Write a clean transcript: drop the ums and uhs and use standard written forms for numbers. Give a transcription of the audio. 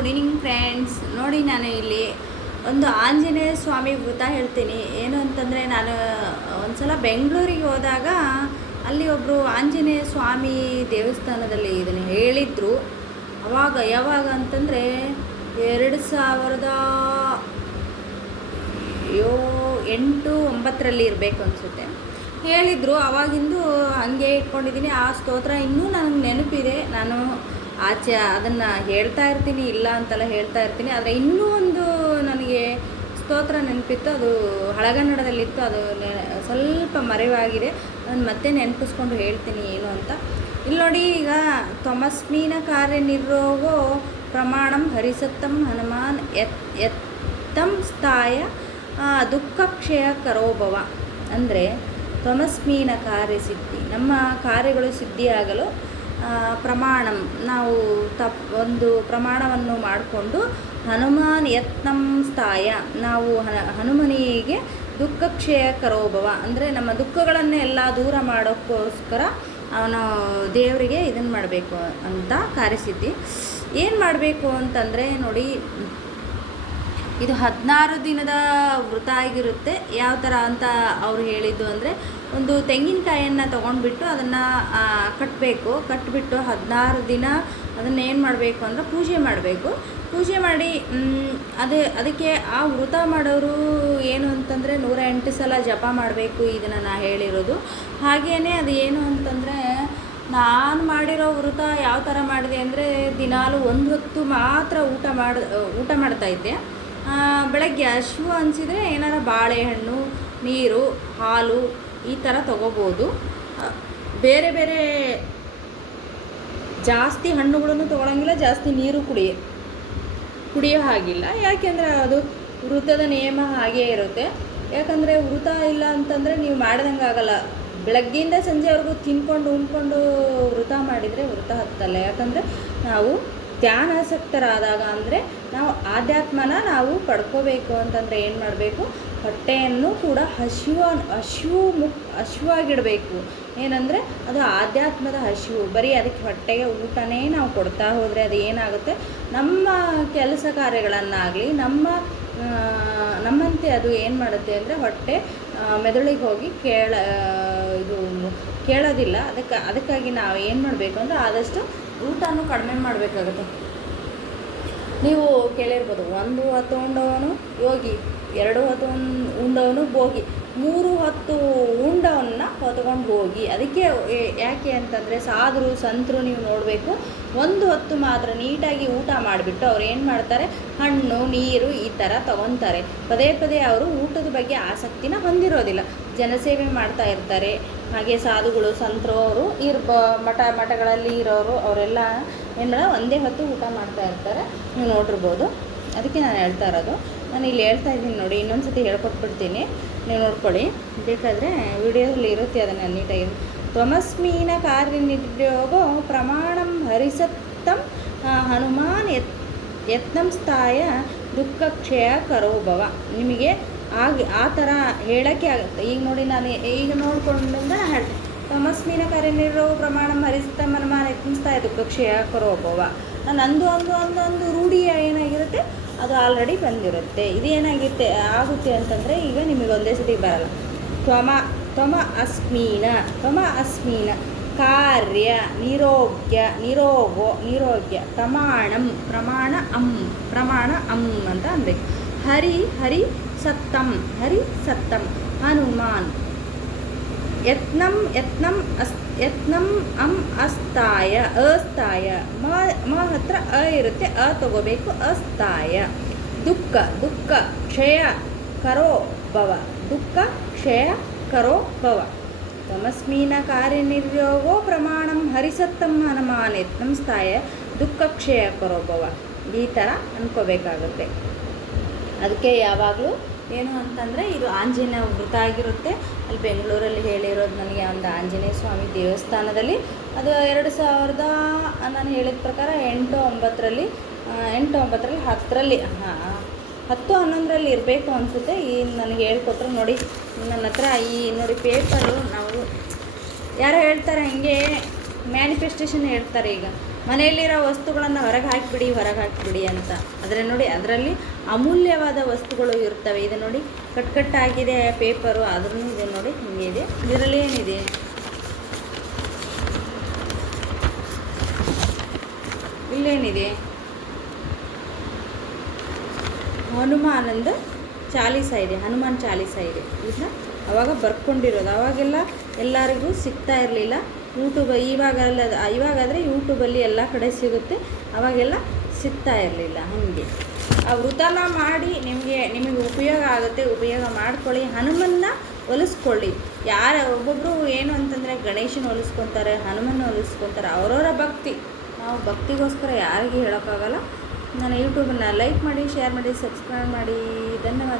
Good evening friends. ನೋಡಿ, ನಾನು ಇಲ್ಲಿ ಒಂದು ಆಂಜನೇಯ ಸ್ವಾಮಿ ವ್ರತ ಹೇಳ್ತೀನಿ. ಏನು ಅಂತಂದರೆ, ನಾನು ಒಂದು ಸಲ ಬೆಂಗಳೂರಿಗೆ ಹೋದಾಗ ಅಲ್ಲಿ ಒಬ್ಬರು ಆಂಜನೇಯ ಸ್ವಾಮಿ ದೇವಸ್ಥಾನದಲ್ಲಿ ಇದನ್ನು ಹೇಳಿದರು. ಯಾವಾಗ ಅಂತಂದರೆ 2008-9 ಇರಬೇಕು ಅನಿಸುತ್ತೆ. ಹೇಳಿದರು. ಆವಾಗಿಂದು ಹಾಗೆ ಇಟ್ಕೊಂಡಿದ್ದೀನಿ. ಆ ಸ್ತೋತ್ರ ಇನ್ನೂ ನನಗೆ ನೆನಪಿದೆ. ನಾನು ಅದನ್ನು ಹೇಳ್ತಾ ಇರ್ತೀನಿ, ಇಲ್ಲ ಅಂತೆಲ್ಲ ಹೇಳ್ತಾ ಇರ್ತೀನಿ. ಆದರೆ ಇನ್ನೂ ಒಂದು ನನಗೆ ಸ್ತೋತ್ರ ನೆನಪಿತ್ತು, ಅದು ಹಳಗನ್ನಡದಲ್ಲಿತ್ತು. ಅದು ಸ್ವಲ್ಪ ಮರೆವಾಗಿದೆ. ಅದನ್ನು ಮತ್ತೆ ನೆನಪಿಸ್ಕೊಂಡು ಹೇಳ್ತೀನಿ ಏನು ಅಂತ. ಇಲ್ಲಿ ನೋಡಿ, ಈಗ ತ್ವಮಸ್ಮೀನ ಕಾರ್ಯನಿರ್ರೋಗೋ ಪ್ರಮಾಣಂ ಹರಿಸತ್ತಂ ಹನುಮಾನ್ ಎತ್ತಂ ಸ್ಥಾಯ ದುಃಖಕ್ಷಯ ಕರೋಭವ. ಅಂದರೆ ತ್ವಮಸ್ಮೀನ ಕಾರ್ಯಸಿದ್ಧಿ, ನಮ್ಮ ಕಾರ್ಯಗಳು ಸಿದ್ಧಿಯಾಗಲು ಪ್ರಮಾಣಂ, ನಾವು ಒಂದು ಪ್ರಮಾಣವನ್ನು ಮಾಡಿಕೊಂಡು ಹನುಮಾನ್ ಯತ್ನಂ ಸ್ಥಾಯ, ನಾವು ಹನುಮನಿಗೆ ದುಃಖಕ್ಷಯ ಕರೋಭವ, ಅಂದರೆ ನಮ್ಮ ದುಃಖಗಳನ್ನೆಲ್ಲ ದೂರ ಮಾಡೋಕ್ಕೋಸ್ಕರ ಅವನು ದೇವರಿಗೆ ಇದನ್ನು ಮಾಡಬೇಕು ಅಂತ ಕಾರ್ಯಸಿದ್ಧಿ. ಏನು ಮಾಡಬೇಕು ಅಂತಂದರೆ ನೋಡಿ, ಇದು 16 ದಿನದ ವ್ರತ ಆಗಿರುತ್ತೆ. ಯಾವ ಥರ ಅಂತ ಅವ್ರು ಹೇಳಿದ್ದು ಅಂದರೆ, ಒಂದು ತೆಂಗಿನಕಾಯಿಯನ್ನು ತೊಗೊಂಡ್ಬಿಟ್ಟು ಅದನ್ನು ಕಟ್ಟಿಬಿಟ್ಟು 16 ದಿನ ಅದನ್ನೇನು ಮಾಡಬೇಕು ಅಂದರೆ ಪೂಜೆ ಮಾಡಬೇಕು. ಪೂಜೆ ಮಾಡಿ ಅದಕ್ಕೆ ಆ ವ್ರತ ಮಾಡೋರು ಏನು ಅಂತಂದರೆ 108 ಸಲ ಜಪ ಮಾಡಬೇಕು. ಇದನ್ನು ನಾನು ಹೇಳಿರೋದು. ಹಾಗೆಯೇ ಅದು ಏನು ಅಂತಂದರೆ, ನಾನು ಮಾಡಿರೋ ವ್ರತ ಯಾವ ಥರ ಮಾಡಿದೆ ಅಂದರೆ, ದಿನಾಲು ಒಂದು ಹೊತ್ತು ಮಾತ್ರ ಊಟ ಮಾಡ್ತಾಯಿದ್ದೆ. ಬೆಳಗ್ಗೆ ಹಸಿವು ಅನಿಸಿದರೆ ಏನಾರ ಬಾಳೆಹಣ್ಣು, ನೀರು, ಹಾಲು ಈ ಥರ ತೊಗೋಬೋದು. ಬೇರೆ ಬೇರೆ ಜಾಸ್ತಿ ಹಣ್ಣುಗಳನ್ನು ತೊಗೊಳಂಗಿಲ್ಲ, ಜಾಸ್ತಿ ನೀರು ಕುಡಿಯೋ ಹಾಗಿಲ್ಲ. ಯಾಕೆಂದರೆ ಅದು ವೃತದ ನಿಯಮ ಹಾಗೇ ಇರುತ್ತೆ. ಯಾಕಂದರೆ ವೃತ ಇಲ್ಲ ಅಂತಂದರೆ ನೀವು ಮಾಡ್ದಂಗೆ ಆಗಲ್ಲ. ಬೆಳಗ್ಗೆಯಿಂದ ಸಂಜೆವರೆಗೂ ಉಣ್ಕೊಂಡು ವೃತ ಮಾಡಿದರೆ ವೃತ ಹತ್ತಲ್ಲ. ಯಾಕಂದರೆ ನಾವು ಧ್ಯಾನಾಸಕ್ತರಾದಾಗ, ಅಂದರೆ ನಾವು ಆಧ್ಯಾತ್ಮನ ನಾವು ಪಡ್ಕೋಬೇಕು ಅಂತಂದರೆ ಏನು ಮಾಡಬೇಕು, ಹೊಟ್ಟೆಯನ್ನು ಕೂಡ ಹಸಿವಾಗಿಡಬೇಕು. ಏನಂದರೆ ಅದು ಆಧ್ಯಾತ್ಮದ ಹಸಿವು. ಬರೀ ಅದಕ್ಕೆ ಹೊಟ್ಟೆಗೆ ಊಟನೇ ನಾವು ಕೊಡ್ತಾ ಹೋದರೆ ಅದು ಏನಾಗುತ್ತೆ, ನಮ್ಮ ಕೆಲಸ ಕಾರ್ಯಗಳನ್ನಾಗಲಿ ನಮ್ಮಂತೆ ಅದು ಏನು ಮಾಡುತ್ತೆ ಅಂದರೆ ಹೊಟ್ಟೆ ಮೆದುಳಿಗೆ ಹೋಗಿ ಕೇಳೋದಿಲ್ಲ. ಅದಕ್ಕಾಗಿ ನಾವು ಏನು ಮಾಡಬೇಕು ಅಂದರೆ ಆದಷ್ಟು ಊಟನೂ ಕಡಿಮೆ ಮಾಡಬೇಕಾಗುತ್ತೆ. ನೀವು ಕೇಳಿರ್ಬೋದು, 1 ಹೊತ್ತು ಉಂಡವನು ಯೋಗಿ, 2 ಹೊತ್ತು ಉಂಡವನು ಭೋಗಿ, 3 ಹೊತ್ತು ಉಂಡವನ್ನ ಹೊತ್ಕೊಂಡು ಹೋಗಿ. ಅದಕ್ಕೆ ಯಾಕೆ ಅಂತಂದರೆ, ಸಾಧುರು ಸಂತರು ನೀವು ನೋಡಬೇಕು, 1 ಹೊತ್ತು ಮಾತ್ರ ನೀಟಾಗಿ ಊಟ ಮಾಡಿಬಿಟ್ಟು ಅವ್ರು ಏನು ಮಾಡ್ತಾರೆ, ಹಣ್ಣು ನೀರು ಈ ಥರ ತೊಗೊತಾರೆ. ಪದೇ ಅವರು ಊಟದ ಬಗ್ಗೆ ಆಸಕ್ತಿನ ಹೊಂದಿರೋದಿಲ್ಲ. ಜನಸೇವೆ ಮಾಡ್ತಾ ಇರ್ತಾರೆ. ಹಾಗೆ ಸಾಧುಗಳು ಸಂತರು ಅವರು ಮಠಗಳಲ್ಲಿ ಇರೋರು ಅವರೆಲ್ಲ ಏನು ಒಂದೇ ಹೊತ್ತು ಊಟ ಮಾಡ್ತಾ ಇರ್ತಾರೆ. ನೀವು ನೋಡಿರ್ಬೋದು. ಅದಕ್ಕೆ ನಾನು ಹೇಳ್ತಾ ಇರೋದು. ನಾನು ಇಲ್ಲಿ ಹೇಳ್ತಾ ಇದ್ದೀನಿ ನೋಡಿ, ಇನ್ನೊಂದು ಸತಿ ಹೇಳ್ಕೊಟ್ಬಿಡ್ತೀನಿ, ನೀವು ನೋಡ್ಕೊಳ್ಳಿ. ಬೇಕಾದರೆ ವಿಡಿಯೋದಲ್ಲಿ ಇರುತ್ತೆ, ಅದನ್ನು ನೀಟಾಗಿ. ತ್ವಮಸ್ಮೀನ ಕಾರ್ಯನಿರ್ಯೋಗೋ ಪ್ರಮಾಣಂ ಹರಿಸತ್ತಂ ಹನುಮಾನ್ ಯತ್ನಂ ಸ್ಥಾಯ ದುಃಖಕ್ಷಯ ಕರೋಭವ. ನಿಮಗೆ ಆ ಥರ ಹೇಳೋಕ್ಕೆ ಆಗುತ್ತೆ. ಈಗ ನೋಡಿ, ನಾನು ಈಗ ನೋಡ್ಕೊಂಡು ನಾನು ಹೇಳ್ತೀನಿ, ತ್ವಮಸ್ಮೀನ ಕಾರ್ಯನಿರ್ಯೋಗೋ ಪ್ರಮಾಣಂ ಹರಿಸತ್ತಂ ಹನುಮಾನ್ ಯತ್ನಂ ಸ್ಥಾಯ ದುಃಖಕ್ಷಯ ಕರೋಭವ. ನಾನು ಅಂದು ರೂಢಿ ಏನಾಗಿರುತ್ತೆ, ಅದು ಆಲ್ರೆಡಿ ಬಂದಿರುತ್ತೆ. ಇದೇನಾಗುತ್ತೆ ಆಗುತ್ತೆ ಅಂತಂದರೆ, ಈಗ ನಿಮಗೆ ಒಂದೇ ಸತಿ ಬರಲ್ಲ. ತ್ವಮ ಅಸ್ಮೀನ ಕಾರ್ಯ ನಿರೋಗ್ಯ ಪ್ರಮಾಣ ಅಂ ಅಂತ ಅನ್ಬೇಕು. ಹರಿ ಸತ್ತಂ ಹನುಮಾನ್ ಯತ್ನಂ ಅಸ್ಥಾಯ ಮ ಹತ್ರ ಇರುತ್ತೆ, ತಗೋಬೇಕು. ಅಸ್ಥಾಯ ದುಃಖ ಕ್ಷಯ ಕರೋ ಭವ. ತಮಸ್ಮೀನ ಕಾರ್ಯನಿರ್ಯೋಗೋ ಪ್ರಮಾಣಂ ಹರಿಸತ್ತಂ ಹನುಮಾನ್ ಯತ್ನಂ ಸ್ಥಾಯ ದುಃಖಕ್ಷಯ ಕರೋ ಭವ. ಈ ಥರ ಅನ್ಕೋಬೇಕಾಗುತ್ತೆ. ಅದಕ್ಕೆ ಯಾವಾಗಲೂ ಏನು ಅಂತಂದರೆ, ಇದು ಆಂಜನೇಯ ವ್ರತ ಆಗಿರುತ್ತೆ. ಅಲ್ಲಿ ಬೆಂಗಳೂರಲ್ಲಿ ಹೇಳಿರೋದು ನನಗೆ ಒಂದು ಆಂಜನೇಯ ಸ್ವಾಮಿ ದೇವಸ್ಥಾನದಲ್ಲಿ. ಅದು 2000 ನಾನು ಹೇಳಿದ ಪ್ರಕಾರ 8-9ರಲ್ಲಿ 10ರಲ್ಲಿ 10-11ರಲ್ಲಿ ಇರಬೇಕು ಅನಿಸುತ್ತೆ. ಈ ನನಗೆ ಹೇಳ್ಕೊಟ್ರು ನೋಡಿ. ನನ್ನ ಹತ್ರ ಈ ನೋಡಿ ಪೇಪರು, ನಾವು ಯಾರೋ ಹೇಳ್ತಾರೆ ಹಿಂಗೆ ಮ್ಯಾನಿಫೆಸ್ಟೇಷನ್ ಹೇಳ್ತಾರೆ. ಈಗ ಮನೆಯಲ್ಲಿರೋ ವಸ್ತುಗಳನ್ನು ಹೊರಗೆ ಹಾಕಿಬಿಡಿ ಅಂತ. ಆದರೆ ನೋಡಿ, ಅದರಲ್ಲಿ ಅಮೂಲ್ಯವಾದ ವಸ್ತುಗಳು ಇರ್ತವೆ. ಇದು ನೋಡಿ, ಕಟ್ಟಾಗಿದೆ ಪೇಪರು, ಆದ್ರೂ ಇದೆ ನೋಡಿ, ಹಿಂಗೆ ಇದೆ. ಇದರಲ್ಲಿ ಏನಿದೆ? ಇಲ್ಲೇನಿದೆ? ಹನುಮಾನಂದ ಚಾಲೀಸ ಇದೆ, ಹನುಮಾನ್ ಚಾಲೀಸ ಇದೆ. ಇದನ್ನ ಅವಾಗ ಬರ್ಕೊಂಡಿರೋದು. ಅವಾಗೆಲ್ಲ ಎಲ್ಲರಿಗೂ ಸಿಗ್ತಾ ಇರಲಿಲ್ಲ. ಇವಾಗಾದರೆ ಯೂಟ್ಯೂಬಲ್ಲಿ ಎಲ್ಲ ಕಡೆ ಸಿಗುತ್ತೆ. ಅವಾಗೆಲ್ಲ ಸಿಗ್ತಾ ಇರಲಿಲ್ಲ. ಹಾಗೆ ಆ ವೃತನ ಮಾಡಿ ನಿಮಗೆ ಉಪಯೋಗ ಆಗುತ್ತೆ, ಉಪಯೋಗ ಮಾಡ್ಕೊಳ್ಳಿ. ಹನುಮನ್ನ ಹೊಲಿಸ್ಕೊಳ್ಳಿ. ಒಬ್ಬೊಬ್ಬರು ಏನು ಅಂತಂದರೆ ಗಣೇಶನ ಹೊಲಿಸ್ಕೊತಾರೆ, ಹನುಮನ್ನ ಹೊಲಿಸ್ಕೊತಾರೆ. ಅವರವರ ಭಕ್ತಿ. ನಾವು ಭಕ್ತಿಗೋಸ್ಕರ ಯಾರಿಗೂ ಹೇಳೋಕ್ಕಾಗಲ್ಲ. ನನ್ನ ಯೂಟ್ಯೂಬನ್ನು ಲೈಕ್ ಮಾಡಿ, ಶೇರ್ ಮಾಡಿ, ಸಬ್ಸ್ಕ್ರೈಬ್ ಮಾಡಿ. ಧನ್ಯವಾದ.